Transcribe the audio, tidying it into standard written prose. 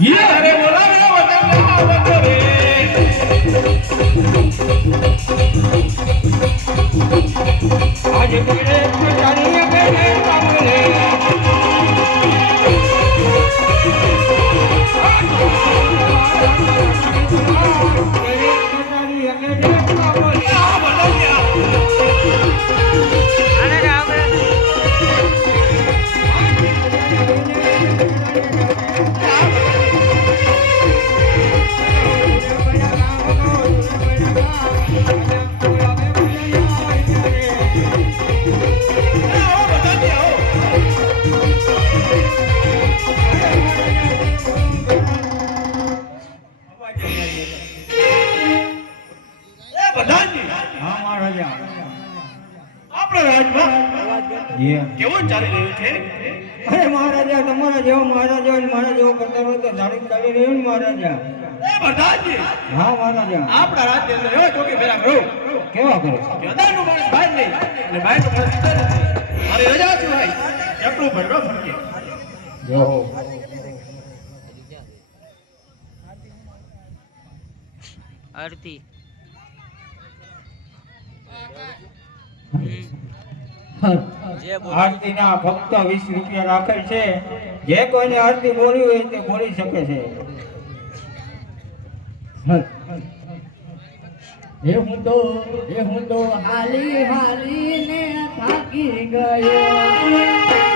ये अरे बोलावे वतन आवत रे आज तेरे पुजारी मेरे बाबरे કેવું ચાલી રહ્યું છે? અરે મહારાજા તમારા જેવો મહારાજા મારા જેવો કરતા હોય તો ધારી ચાલી રહ્યું ને મહારાજા. એ પ્રધાનજી હા મહારાજા આપણા રાજ્ય અંદર એવા ચોકી ફેરા કરો કેવા કરો ગદાનું માણસ બહાર નહીં અને બહારનું માણસ અંદર નથી. મારી રજા છે ભાઈ કેટલું ભરડો ફરકે જો આરતી આરતી ના ફક્ત 20 રૂપિયા રાખેલ છે. જે કોઈને આરતી બોલવી હોય તે બોલી શકે છે. હું તો હાલી હાલી ને થાકી ગયો